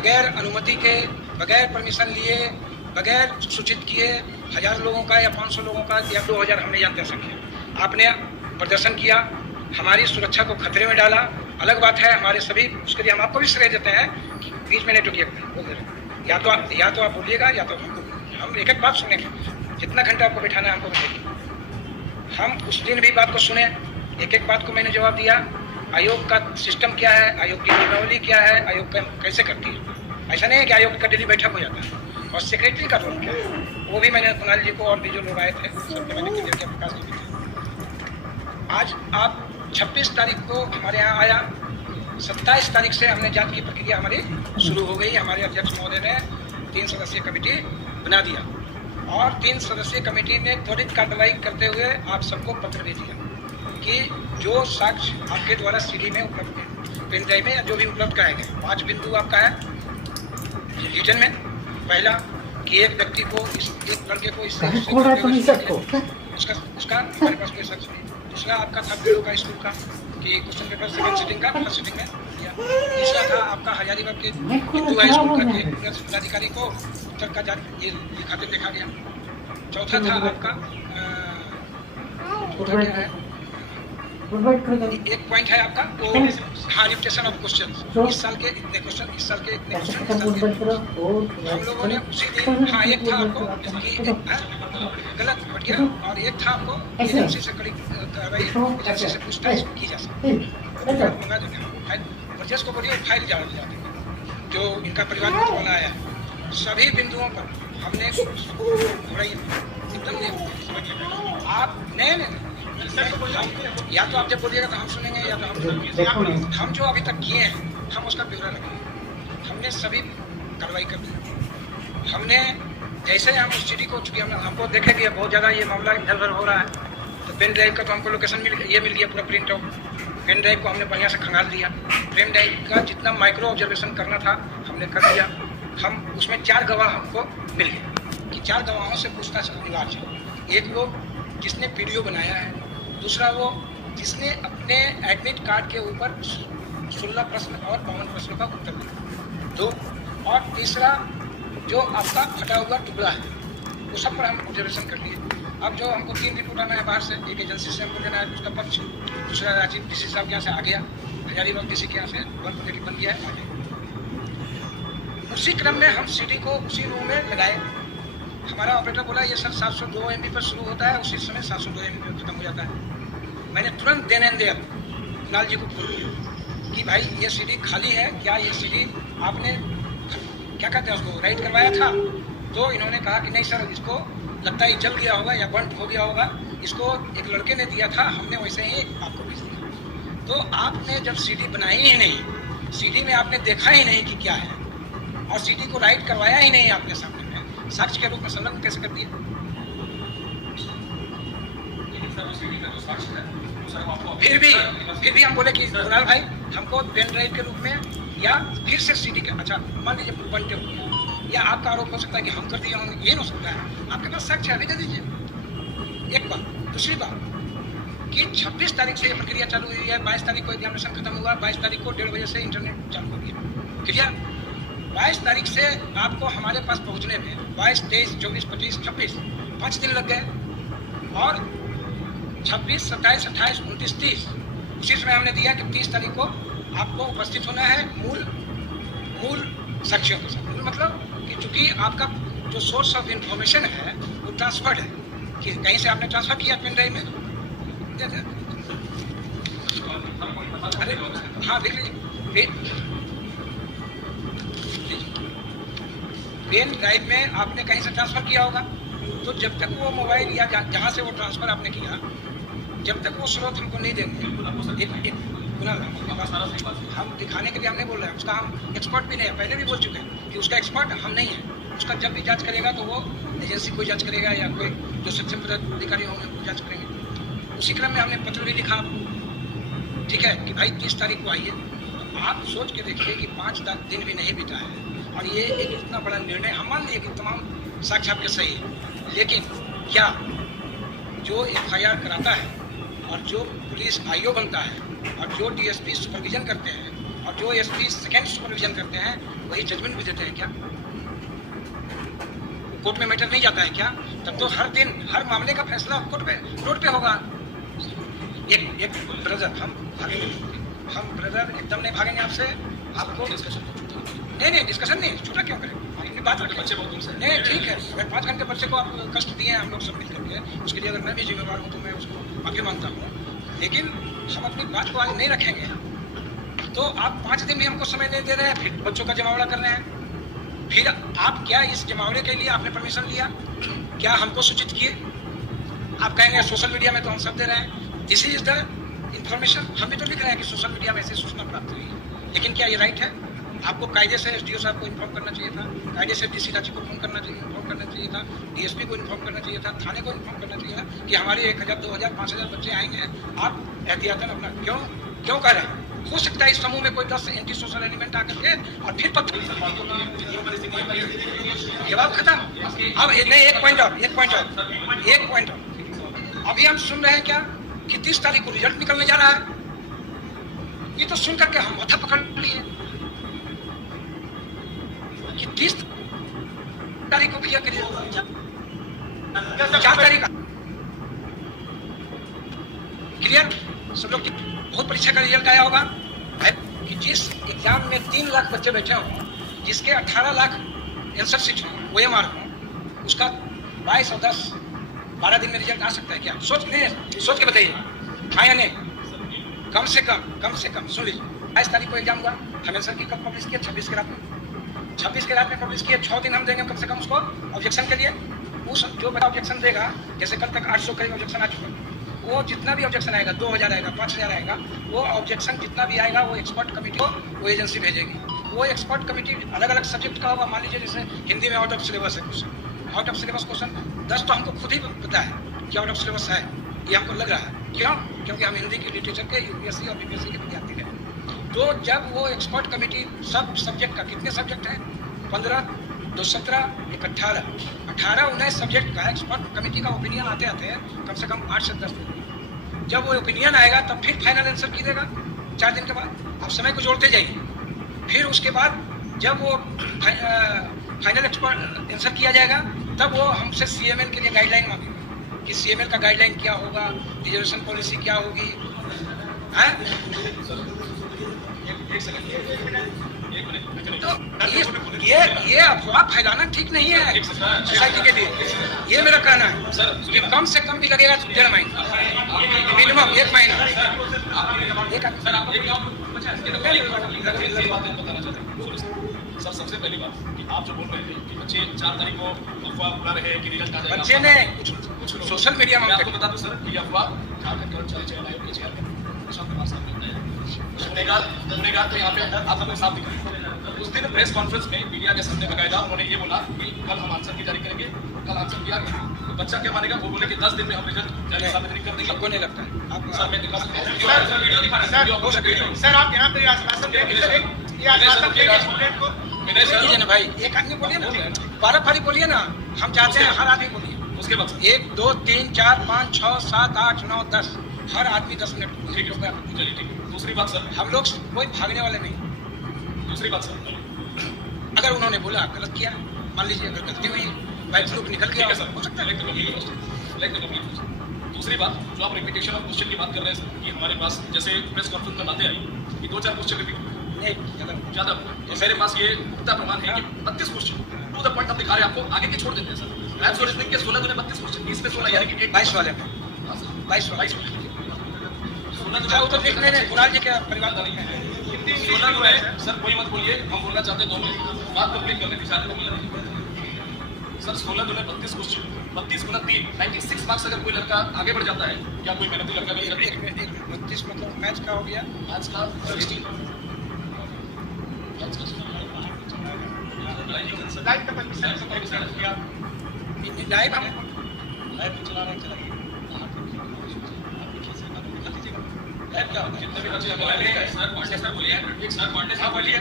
बगैर अनुमति के, बगैर परमिशन लिए, बगैर सूचित किए 1000 लोगों का या 500 लोगों का या 2000 हमने यहाँ दर्शन किया। आपने प्रदर्शन किया, हमारी सुरक्षा को खतरे में डाला। अलग बात है हमारे सभी, उसके लिए हम आपको भी श्रेय देते हैं कि बीच में नहीं टोकिए, बोल दे रहे या तो आप बोलिएगा या तो हम एक एक बात सुनेंगे। जितना घंटा आपको बैठाना है हमको बैठाइए। हम उस दिन भी बात को सुने, एक एक बात को मैंने जवाब दिया। आयोग का सिस्टम क्या है, आयोग की नियमावली क्या है, आयोग का कैसे करती है। ऐसा नहीं है कि आयोग का डेली बैठक हो जाता है। और सेक्रेटरी का रोल क्या है, वो भी मैंने कुणाल जी को और भी जो लोग आए थे सबको मैंने क्लियर किया, प्रकाश जी भी थे। आज आप 26 तारीख को हमारे यहाँ आया, 27 तारीख से हमने जांच की प्रक्रिया हमारी शुरू हो गई। हमारे अध्यक्ष महोदय ने 3 सदस्यीय कमेटी बना दिया और 3 सदस्यीय कमेटी ने त्वरित कार्रवाई करते हुए आप सबको पत्र दे दिया कि जो साक्ष्य आपके द्वारा सीडी में उपलब्ध है, पेन ड्राइव में जो भी उपलब्ध कराए गए, 5 बिंदु आपका है रिटर्न में। पहला कि एक व्यक्ति को, एक लड़के को इससे उसका हमारे पास कोई शख्स नहीं। दूसरा आपका था पीओ का स्कूल का कि क्वेश्चन पेपर सेकंड सिटिंग का फर्स्ट सिटिंग में दिया। तीसरा था आपका हजारीबाग के हिंदू हाई स्कूल का जिलाधिकारी को उत्तर का ये लिखाते देखा गया। चौथा था आपका एक पॉइंट है आपका वो हाँ रिपिटेशन ऑफ क्वेश्चन, इस साल के इतने क्वेश्चन, इस साल के इतने क्वेश्चन। हम लोगों ने उसी दिन हाँ एक था आपको कि गलत हट गया और एक था आपको एजेंसी से कड़ी कार्रवाई, एजेंसी से पूछताछ की जा सकती है। प्रजेश को बोलिए फाइल जा देंगे जो इनका परिवार पत्र वाला आया है। सभी बिंदुओं पर हमने एकदम आप नए या तो आप जब बोलिएगा तो हम सुनेंगे या तो हम सुनेंगे। हम जो अभी तक किए हैं हम उसका ब्यौरा रखेंगे। हमने सभी कार्रवाई कर दी। हमने जैसे हम उस सीडी को, चूंकि हमको देखे कि बहुत ज़्यादा ये मामला इधर उधर हो रहा है, तो पेन ड्राइव का तो हमको लोकेशन मिल गया पूरा प्रिंट आउट। पेन ड्राइव को हमने बढ़िया से खंगाल दिया। पेन ड्राइव का जितना माइक्रो ऑब्जर्वेशन करना था हमने कर दिया। हम उसमें 4 गवाह हमको मिल गए कि 4 गवाहों से पूछताछ अनिवार्य है। एक वो जिसने वीडियो बनाया है, दूसरा वो जिसने अपने एडमिट कार्ड के ऊपर 16 प्रश्न और 52 प्रश्नों का उत्तर दिया, 2 और तीसरा जो आपका फटा हुआ टुकड़ा है वो सब पर हम ऑब्जर्वेशन कर लिए। अब जो हमको 3 रिपोर्ट आना है बाहर से, एक एजेंसी से हमको देना है उसका पक्ष, दूसरा राजीव डीसी साहब के यहाँ से आ गया, हजारीबाग डीसी के यहाँ से 1 पॉजिटिव बन गया है, आ गया। उसी क्रम में हम सीडी को उसी रूम में लगाए। हमारा ऑपरेटर बोला ये सर 702 MB पर शुरू होता है, उसी समय 702 MB पर खत्म हो जाता है। मैंने तुरंत देन एंड देयर कुणाल जी को फोन किया कि भाई ये सीडी खाली है क्या, ये सीडी आपने क्या कहते हैं उसको राइट करवाया था? तो इन्होंने कहा कि नहीं सर, इसको लगता है जल गया होगा या बंद हो गया होगा, इसको एक लड़के ने दिया था, हमने वैसे ही आपको भेज दिया। तो आपने जब सीडी बनाई ही नहीं, सीडी में आपने देखा ही नहीं कि क्या है और सीडी को राइट करवाया ही नहीं आपने सामने में, साक्ष्य के रूप में संलग्न कैसे कर दिया? फिर भी हम बोले कि कुणाल भाई हमको पेन ड्राइव के रूप में या फिर से सीडी के, अच्छा मान लीजिए बनते हो या आपका आरोप हो सकता है कि हम कर दिए होंगे, ये नहीं हो सकता है। आपके पास साक्ष्य अभी दे दीजिए। एक बात। दूसरी बात कि 26 तारीख से ये प्रक्रिया चालू हुई है, 22 तारीख को एग्जामिनेशन खत्म हुआ, 22 तारीख को 1:30 बजे से इंटरनेट चालू हो गया। क्लियर? 22 तारीख से आपको हमारे पास पहुंचने में 22, 23, 24, 25, 26 5 दिन लग गए और 26, 27, 28, 29, 30 उसी समय हमने दिया कि 30 तारीख को आपको उपस्थित होना है मूल साक्ष्यों के साथ। मूल मतलब कि चूंकि आपका जो सोर्स ऑफ इंफॉर्मेशन है वो ट्रांसफर्ड है कि कहीं से आपने ट्रांसफर किया पेन ड्राइव में। अरे हाँ देख लीजिए, पेन ड्राइव में आपने कहीं से ट्रांसफर किया होगा, तो जब तक वो मोबाइल या जहाँ से वो ट्रांसफर आपने किया, जब तक वो स्रोत हमको नहीं देंगे, हम दिखाने के लिए हम नहीं बोल रहे हैं, उसका हम एक्सपर्ट भी नहीं है, पहले भी बोल चुके हैं कि उसका एक्सपर्ट हम नहीं है। उसका जब भी जांच करेगा तो वो एजेंसी कोई जांच करेगा या कोई जो सक्षम पदाधिकारी होंगे वो जांच करेंगे। उसी क्रम में हमने पत्र भी लिखा, ठीक है, कि भाई 30 तारीख को आइए। तो आप सोच के देखिए कि 5 दिन भी नहीं बीता है और ये एक इतना बड़ा निर्णय। हम मान लिए कि तमाम साक्ष्य आपके सही है, लेकिन क्या जो FIR कराता है और जो पुलिस IO बनता है और जो DSP सुपरविजन करते हैं और जो एसपी सेकेंड सुपरविजन करते हैं वही जजमेंट भी देते हैं क्या? कोर्ट में मैटर नहीं जाता है क्या? तब तो हर दिन हर मामले का फैसला कोर्ट पे रोड पे होगा। एक ब्रदर हम ब्रदर एकदम नहीं भागेंगे आपसे। आपको नहीं डिस्कशन नहीं, छूटा क्यों करें? अपनी बात रखें। बच्चे बहुत दूर से नहीं, ठीक है। अगर 5 घंटे बच्चे को आप कष्ट दिए हम लोग सब मिल करके, उसके लिए अगर मैं भी जिम्मेवार हूँ तो मैं उसको माफी मांगता हूँ। लेकिन हम अपनी बात को आगे नहीं रखेंगे तो आप 5 दिन भी हमको समय नहीं दे रहे हैं, फिर बच्चों का जमावड़ा कर रहे हैं। फिर आप क्या इस जमावड़े के लिए आपने परमिशन लिया? क्या हमको सूचित किए? आप कहेंगे सोशल मीडिया में तो हम सब दे रहे हैं। This is the information. हम भी तो लिख रहे हैं कि सोशल मीडिया में ऐसी सूचना प्राप्त हुई है, लेकिन क्या ये राइट है? आपको कायदे से एसडीओ साहब को इन्फॉर्म करना चाहिए था, कायदे से डीसी रांची को इन्फॉर्म करना चाहिए था, डीएसपी को इन्फॉर्म करना चाहिए था, थाने को इन्फॉर्म करना चाहिए था कि हमारे 1000, 2000, 5000 बच्चे आएंगे। आप एहतियातन अपना क्यों कर रहे हैं? हो सकता है इस समूह में कोई 10 एंटी सोशल एलिमेंट आकर के और फिर जवाब खत्म। अब नहीं, एक पॉइंट और अभी हम सुन रहे हैं क्या कि 30 तारीख को रिजल्ट निकलने जा रहा है। ये तो सुन करके हम माथा पकड़ लिए कि 30 तारीख को क्या करिए, 4 तारीख क्लियर। सब लोग बहुत परीक्षा का रिजल्ट आया होगा है कि जिस एग्जाम में 3 लाख बच्चे बैठे हों, जिसके 18 लाख आंसर शीट हों, OMR हों, उसका 22 और 10 12 दिन में रिजल्ट आ सकता है क्या? सोच के बताइए, हाँ या नहीं? कम से कम सुन लीजिए, 22 तारीख को एग्जाम हुआ, हम आंसर की कब पब्लिश किया? 26 के रात में पब्लिश किया। 6 दिन हम देंगे कम से कम उसको ऑब्जेक्शन के लिए। उस जो बड़ा ऑब्जेक्शन देगा, जैसे कल तक 800 करीब ऑब्जेक्शन आ चुका, वो जितना भी ऑब्जेक्शन आएगा, 2000 आएगा, 5000 आएगा, वो ऑब्जेक्शन जितना भी आएगा वो एक्सपर्ट कमेटी को वो एजेंसी भेजेगी। वो एक्सपर्ट कमेटी अलग अलग सब्जेक्ट का होगा। मान लीजिए जैसे हिंदी में आउट ऑफ सिलेबस है question, out of syllabus question 10 तो हमको खुद ही पता है कि आउट ऑफ सिलेबस है, ये हमको लग रहा है। क्यों? क्योंकि हम हिंदी के लिटरेचर के यूपीएससी और बीपीएससी के विद्यार्थी हैं। तो जब वो एक्सपर्ट कमेटी सब सब्जेक्ट का, कितने सब्जेक्ट हैं? 15, 2, 17, 1, 18, 19 सब्जेक्ट का एक्सपर्ट कमेटी का ओपिनियन आते कम से कम 8 से 10 दिन। जब वो ओपिनियन आएगा तब फिर फाइनल आंसर कीजिएगा 4 दिन के बाद। आप समय को जोड़ते जाइए। फिर उसके बाद जब वो फाइनल एक्सपर्ट आंसर किया जाएगा तब वो हमसे CML के लिए गाइडलाइन मांगेगा कि CML का गाइडलाइन क्या होगा, रिजर्वेशन पॉलिसी क्या होगी। तो ये अफवाह फैलाना ठीक नहीं है सोसाइटी के लिए। ये मेरा कहना है कि कम से कम भी लगेगा 1.5 महीना, मिनिमम 1 महीना। सर सबसे पहली बात कि आप जो बोल रहे थे कि बच्चे 4 तारीख को अफवाह उड़ा रहे हैं कि रिजल्ट आ जाएगा, बच्चे ने कुछ सोशल मीडिया में आपको बता दूं सर कि अफवाह झारखंड कर्मचारी चयन आयोग के चेयरमैन प्रशांत कुमार साहब ने गुनेगार तो यहाँ पे आपको कोई साफ दिखा। उस दिन प्रेस कॉन्फ्रेंस में मीडिया के सामने बकायदा उन्होंने ये बोला कि कल हम आंसर की जारी करेंगे। कल आंसर किया तो बच्चा क्या मानेगा? वो बोले कि 10 दिन में हम रिजल्ट जारी सार्वजनिक कर देंगे। आपको नहीं लगता है? आप सर मैं दिखा सकता हूं, वीडियो दिखा रहा हूं। सर आप यहाँ पे आश्वासन देंगे सर, ये आश्वासन देंगे स्टूडेंट को? ना भाई, एक आदमी बोलिए ना, पारी बोलिए ना। हम चाहते हैं हर आदमी बोलिए। उसके बाद 1, 2, 3, 4, 5, 6, 7, 8, 9, 10 हर आदमी 10 मिनट। ठीक है, चलिए ठीक है। दूसरी बात सर, हम लोग कोई भागने वाले नहीं। दूसरी बात सर, अगर उन्होंने बोला गलत किया, मान लीजिए अगर गलती हुई, बाइक ग्रुप निकल गया, हो सकता है। दूसरी बात, जो आप रिपीटेशन ऑफ क्वेश्चन की बात कर रहे हैं सर, कि हमारे पास जैसे प्रेस कॉन्फ्रेंस में बातें आई कि 2-4 क्वेश्चन रिपीट ज़्यादा। तो मेरे पास ये पुख्ता प्रमाण है कि 32 क्वेश्चन टू द पॉइंट हम दिखा रहे हैं आपको, आगे के छोड़ देते हैं सर। मैथ्स और रीजनिंग के 16 दुने 32 क्वेश्चन, 20 में 16 यानी कि 22 वाले में 22 वाले 16 उधर देखने में कुणाल जी के परिवार वाले हैं। 16 दुने सर कोई मत बोलिए, हम बोलना चाहते हैं 2 मिनट बात कंप्लीट करने की चाहते हैं सर। 16 दुने 32 क्वेश्चन, 32 गुना 3 96 मार्क्स। अगर कोई लड़का आगे बढ़ जाता है, क्या कोई मेहनती लड़का नहीं करता? 32 मतलब मैच का हो गया, मैथ्स का 16 लाइव का परमिशन लाइव हम चला रहे हैं। कितने भी बच्चे सर बोलिए, एक सर पांडे साहब बोलिए।